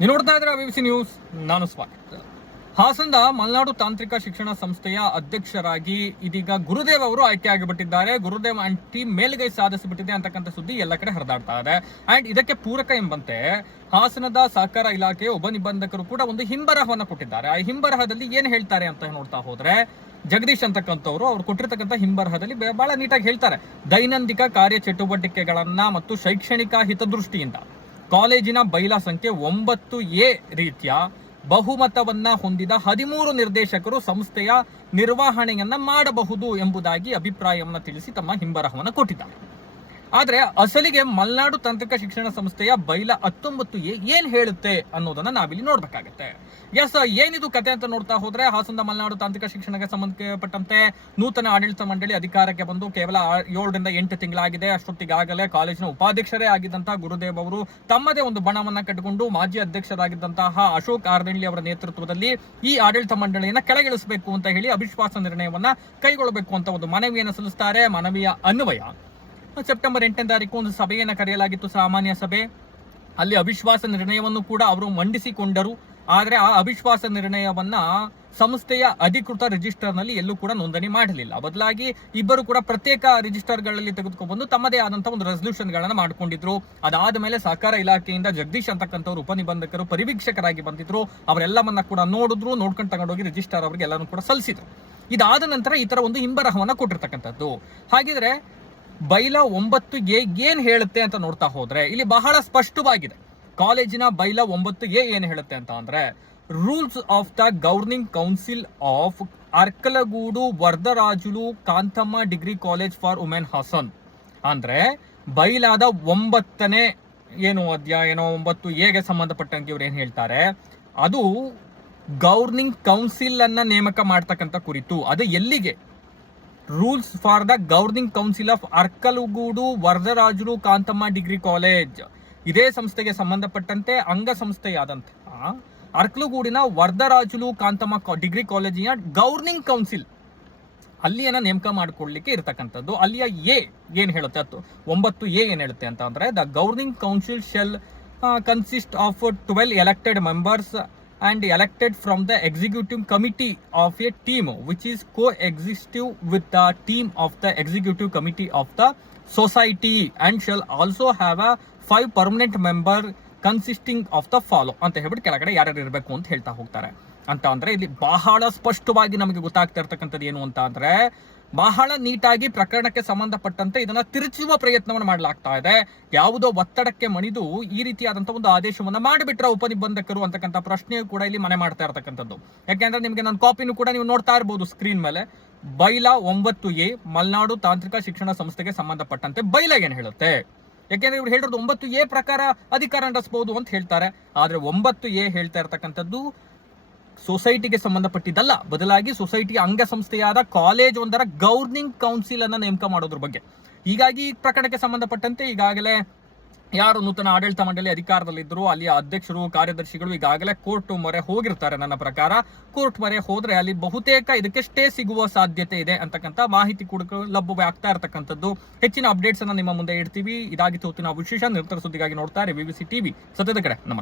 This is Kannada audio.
ನೀವು ನೋಡ್ತಾ ಇದ್ರೆ ಬಿಬಿಸಿ ನ್ಯೂಸ್? ನಾನು ಸ್ವಾಗತ. ಹಾಸನದ ಮಲೆನಾಡು ತಾಂತ್ರಿಕ ಶಿಕ್ಷಣ ಸಂಸ್ಥೆಯ ಅಧ್ಯಕ್ಷರಾಗಿ ಇದೀಗ ಗುರುದೇವ್ ಅವರು ಆಯ್ಕೆ ಆಗಿಬಿಟ್ಟಿದ್ದಾರೆ. ಗುರುದೇವ್ ಅಂಡ್ ಟೀಮ್ ಮೇಲುಗೈ ಸಾಧಿಸಿಬಿಟ್ಟಿದೆ ಅಂತಕ್ಕಂಥ ಸುದ್ದಿ ಎಲ್ಲ ಕಡೆ ಹರಿದಾಡ್ತಾ ಇದೆ. ಅಂಡ್ ಇದಕ್ಕೆ ಪೂರಕ ಎಂಬಂತೆ ಹಾಸನದ ಸಹಕಾರ ಇಲಾಖೆಯ ಒಬ್ಬ ನಿಬಂಧಕರು ಕೂಡ ಒಂದು ಹಿಂಬರಹವನ್ನು ಕೊಟ್ಟಿದ್ದಾರೆ. ಆ ಹಿಂಬರಹದಲ್ಲಿ ಏನು ಹೇಳ್ತಾರೆ ಅಂತ ನೋಡ್ತಾ ಹೋದ್ರೆ, ಜಗದೀಶ್ ಅಂತಕ್ಕಂಥವ್ರು ಅವ್ರು ಕೊಟ್ಟಿರ್ತಕ್ಕಂಥ ಹಿಂಬರಹದಲ್ಲಿ ಬಹಳ ನೀಟಾಗಿ ಹೇಳ್ತಾರೆ. ದೈನಂದಿಕ ಕಾರ್ಯಚಟುವಟಿಕೆಗಳನ್ನ ಮತ್ತು ಶೈಕ್ಷಣಿಕ ಹಿತದೃಷ್ಟಿಯಿಂದ. ಕಾಲೇಜಿನ ಬೈಲಾ ಸಂಖ್ಯೆ ಒಂಬತ್ತು ಎ ರೀತಿಯ ಬಹುಮತವನ್ನ ಹೊಂದಿದ ಹದಿಮೂರು ನಿರ್ದೇಶಕರು ಸಂಸ್ಥೆಯ ನಿರ್ವಹಣೆಯನ್ನ ಮಾಡಬಹುದು ಎಂಬುದಾಗಿ ಅಭಿಪ್ರಾಯವನ್ನು ತಿಳಿಸಿ ತಮ್ಮ ಹಿಂಬರಹವನ್ನು ಕೊಟ್ಟಿದ್ದಾರೆ. ಆದ್ರೆ ಅಸಲಿಗೆ ಮಲ್ನಾಡು ತಾಂತ್ರಿಕ ಶಿಕ್ಷಣ ಸಂಸ್ಥೆಯ ಬೈಲ ಹತ್ತೊಂಬತ್ತು ಎ ಏನ್ ಹೇಳುತ್ತೆ ಅನ್ನೋದನ್ನ ನಾವಿಲ್ಲಿ ನೋಡ್ಬೇಕಾಗತ್ತೆ. ಎಸ್ ಏನಿದು ಕತೆ ಅಂತ ನೋಡ್ತಾ ಹೋದ್ರೆ ಹಾಸನದ ಮಲೆನಾಡು ತಾಂತ್ರಿಕ ಶಿಕ್ಷಣಕ್ಕೆ ಸಂಬಂಧಪಟ್ಟಂತೆ ನೂತನ ಆಡಳಿತ ಮಂಡಳಿ ಅಧಿಕಾರಕ್ಕೆ ಬಂದು ಕೇವಲ ಏಳರಿಂದ ಎಂಟು ತಿಂಗಳಾಗಿದೆ. ಅಷ್ಟೊತ್ತಿಗಾಗಲೇ ಕಾಲೇಜಿನ ಉಪಾಧ್ಯಕ್ಷರೇ ಆಗಿದ್ದಂತಹ ಗುರುದೇವ್ ಅವರು ತಮ್ಮದೇ ಒಂದು ಬಣವನ್ನ ಕಟ್ಟಿಕೊಂಡು ಮಾಜಿ ಅಧ್ಯಕ್ಷರಾಗಿದ್ದಂತಹ ಅಶೋಕ್ ಆರ್ನಳ್ಳಿ ಅವರ ನೇತೃತ್ವದಲ್ಲಿ ಈ ಆಡಳಿತ ಮಂಡಳಿಯನ್ನ ಕೆಳಗಿಳಿಸಬೇಕು ಅಂತ ಹೇಳಿ ಅವಿಶ್ವಾಸ ನಿರ್ಣಯವನ್ನ ಕೈಗೊಳ್ಳಬೇಕು ಅಂತ ಒಂದು ಮನವಿಯನ್ನು ಸಲ್ಲಿಸ್ತಾರೆ. ಮನವಿಯ ಅನ್ವಯ ಸೆಪ್ಟೆಂಬರ್ ಎಂಟನೇ ತಾರೀಕು ಒಂದು ಸಭೆಯನ್ನು ಕರೆಯಲಾಗಿತ್ತು ಸಾಮಾನ್ಯ ಸಭೆ. ಅಲ್ಲಿ ಅವಿಶ್ವಾಸ ನಿರ್ಣಯವನ್ನು ಕೂಡ ಅವರು ಮಂಡಿಸಿಕೊಂಡರು. ಆದರೆ ಆ ಅವಿಶ್ವಾಸ ನಿರ್ಣಯವನ್ನ ಸಂಸ್ಥೆಯ ಅಧಿಕೃತ ರಿಜಿಸ್ಟರ್ನಲ್ಲಿ ಎಲ್ಲೂ ಕೂಡ ನೋಂದಣಿ ಮಾಡಲಿಲ್ಲ. ಬದಲಾಗಿ ಇಬ್ಬರು ಕೂಡ ಪ್ರತ್ಯೇಕ ರಿಜಿಸ್ಟರ್ಗಳಲ್ಲಿ ತೆಗೆದುಕೊಂಡು ತಮ್ಮದೇ ಆದಂತಹ ಒಂದು ರೆಸಲ್ಯೂಷನ್ ಮಾಡಿಕೊಂಡಿದ್ರು. ಮಾಡ್ಕೊಂಡಿದ್ರು ಅದಾದ ಮೇಲೆ ಸಹಕಾರ ಇಲಾಖೆಯಿಂದ ಜಗದೀಶ್ ಅಂತಕ್ಕಂಥವ್ರು ಉಪನಿಬಂಧಕರು, ಪರಿವೀಕ್ಷಕರಾಗಿ ಬಂದಿದ್ರು. ಅವರೆಲ್ಲವನ್ನ ಕೂಡ ನೋಡಿದ್ರು, ನೋಡ್ಕೊಂಡು ತಗೊಂಡೋಗಿ ರಿಜಿಸ್ಟರ್ ಅವರಿಗೆ ಎಲ್ಲರೂ ಕೂಡ ಸಲ್ಲಿಸಿದ್ರು. ಇದಾದ ನಂತರ ಈ ತರ ಒಂದು ಹಿಂಬರಹವನ್ನ ಕೊಟ್ಟಿರ್ತಕ್ಕಂಥದ್ದು. ಹಾಗಿದ್ರೆ ಬೈಲ ಒಂಬತ್ತು ಎ ಏನ್ ಹೇಳುತ್ತೆ ಅಂತ ನೋಡ್ತಾ ಹೋದ್ರೆ ಇಲ್ಲಿ ಬಹಳ ಸ್ಪಷ್ಟವಾಗಿದೆ. ಕಾಲೇಜಿನ ಬೈಲ ಒಂಬತ್ತು ಎ ಏನ್ ಹೇಳುತ್ತೆ ಅಂತ ಅಂದ್ರೆ rules of the governing council of Arkalgud Varadarajulu Kanthamma degree college for women Hassan ಅಂದ್ರೆ, ಬೈಲಾದ ಒಂಬತ್ತನೇ ಏನು ಅಧ್ಯಾಯ ಏನೋ ಒಂಬತ್ತು ಎಗೆ ಸಂಬಂಧಪಟ್ಟಂಗೆ ಇವ್ರು ಏನ್ ಹೇಳ್ತಾರೆ, ಅದು ಗವರ್ನಿಂಗ್ ಕೌನ್ಸಿಲ್ ಅನ್ನ ನೇಮಕ ಮಾಡ್ತಕ್ಕಂಥ ಕುರಿತು, ಅದು ಎಲ್ಲಿಗೆ? Rules for the governing council of Arkalgud ವರದರಾಜರು Kanthamma degree college ಇದೇ ಸಂಸ್ಥೆಗೆ ಸಂಬಂಧಪಟ್ಟಂತೆ ಅಂಗಸಂಸ್ಥೆಯಾದಂತಹ ಅರ್ಕಲುಗೂಡಿನ ವರದರಾಜುಲು ಕಾಂತಮ್ಮ ಡಿಗ್ರಿ ಕಾಲೇಜಿನ ಗವರ್ನಿಂಗ್ ಕೌನ್ಸಿಲ್ ಅಲ್ಲಿಯನ್ನ ನೇಮಕ ಮಾಡಿಕೊಳ್ಳಲಿಕ್ಕೆ ಇರತಕ್ಕಂಥದ್ದು. ಅಲ್ಲಿಯ ಎ ಏನು ಹೇಳುತ್ತೆ? ಅದು ಒಂಬತ್ತು ಎ ಏನು ಹೇಳುತ್ತೆ ಅಂತ ಅಂದ್ರೆ the governing council shall consist of twelve elected members and elected from the executive committee of a team which is coexistive with the team of the executive committee of the society and shall also have a five permanent member consisting of the follow ಅಂತ ಹೇಳ್ಬಿಟ್ಟು ಕೆಳಗಡೆ ಯಾರ್ಯಾರು ಇರಬೇಕು ಅಂತ ಹೇಳ್ತಾ ಹೋಗ್ತಾರೆ ಅಂತ ಅಂದ್ರೆ ಇಲ್ಲಿ ಬಹಳ ಸ್ಪಷ್ಟವಾಗಿ ನಮಗೆ ಗೊತ್ತಾಗ್ತಾ ಇರ್ತಕ್ಕಂಥದ್ದು ಏನು ಅಂತ ಅಂದ್ರೆ ಬಹಳ ನೀಟಾಗಿ ಪ್ರಕರಣಕ್ಕೆ ಸಂಬಂಧಪಟ್ಟಂತೆ ಇದನ್ನ ತಿರುಚುವ ಪ್ರಯತ್ನವನ್ನು ಮಾಡಲಾಗ್ತಾ ಇದೆ. ಯಾವುದೋ ಒತ್ತಡಕ್ಕೆ ಮಣಿದು ಈ ರೀತಿಯಾದಂತಹ ಒಂದು ಆದೇಶವನ್ನು ಮಾಡಿಬಿಟ್ರ ಉಪನಿಬಂಧಕರು ಅಂತಕ್ಕಂಥ ಪ್ರಶ್ನೆಯು ಕೂಡ ಇಲ್ಲಿ ಮನೆ ಮಾಡ್ತಾ ಇರತಕ್ಕಂಥದ್ದು. ಯಾಕೆಂದ್ರೆ ನಿಮಗೆ ನನ್ನ ಕಾಪಿನೂ ಕೂಡ ನೀವು ನೋಡ್ತಾ ಇರಬಹುದು ಸ್ಕ್ರೀನ್ ಮೇಲೆ. ಬೈಲಾ ಒಂಬತ್ತು ಎ, ಮಲ್ನಾಡು ತಾಂತ್ರಿಕ ಶಿಕ್ಷಣ ಸಂಸ್ಥೆಗೆ ಸಂಬಂಧಪಟ್ಟಂತೆ ಬೈಲಾ ಏನ್ ಹೇಳುತ್ತೆ? ಯಾಕೆಂದ್ರೆ ಇವ್ರು ಹೇಳಿರೋದು ಒಂಬತ್ತು ಎ ಪ್ರಕಾರ ಅಧಿಕಾರ ನಡೆಸಬಹುದು ಅಂತ ಹೇಳ್ತಾರೆ. ಆದ್ರೆ ಒಂಬತ್ತು ಎ ಹೇಳ್ತಾ ಇರ್ತಕ್ಕಂಥದ್ದು ಸೊಸೈಟಿಗೆ ಸಂಬಂಧಪಟ್ಟಿದ್ದಲ್ಲ. ಬದಲಾಗಿ ಸೊಸೈಟಿಯ ಅಂಗಸಂಸ್ಥೆಯಾದ ಕಾಲೇಜ್ ಒಂದರ ಗವರ್ನಿಂಗ್ ಕೌನ್ಸಿಲ್ ಅನ್ನ ನೇಮಕ ಮಾಡೋದ್ರ ಬಗ್ಗೆ. ಹೀಗಾಗಿ ಈ ಪ್ರಕರಣಕ್ಕೆ ಸಂಬಂಧಪಟ್ಟಂತೆ ಈಗಾಗಲೇ ಯಾರು ನೂತನ ಆಡಳಿತ ಮಂಡಳಿ ಅಧಿಕಾರದಲ್ಲಿದ್ದರು ಅಲ್ಲಿಯ ಅಧ್ಯಕ್ಷರು, ಕಾರ್ಯದರ್ಶಿಗಳು ಈಗಾಗಲೇ ಕೋರ್ಟ್ ಮೊರೆ ಹೋಗಿರ್ತಾರೆ ನನ್ನ ಪ್ರಕಾರ. ಕೋರ್ಟ್ ಮೊರೆ ಹೋದ್ರೆ ಅಲ್ಲಿ ಬಹುತೇಕ ಇದಕ್ಕೆ ಸ್ಟೇ ಸಿಗುವ ಸಾಧ್ಯತೆ ಇದೆ ಅಂತಕ್ಕಂಥ ಮಾಹಿತಿ ಕೂಡ ಲಭ್ಯ ಆಗ್ತಾ ಇರತಕ್ಕಂಥದ್ದು. ಹೆಚ್ಚಿನ ಅಪ್ಡೇಟ್ಸ್ ಅನ್ನ ನಿಮ್ಮ ಮುಂದೆ ಇಡ್ತೀವಿ. ಇದಾಗಿತ್ತು ನಾವು ವಿಶೇಷ. ನಿರಂತರ ಸುದ್ದಿಗಾಗಿ ನೋಡ್ತಾರೆ ವಿವಿಸಿ ಟಿವಿ ಸತ್ಯದ ಕಡೆ. ನಮ್ಮ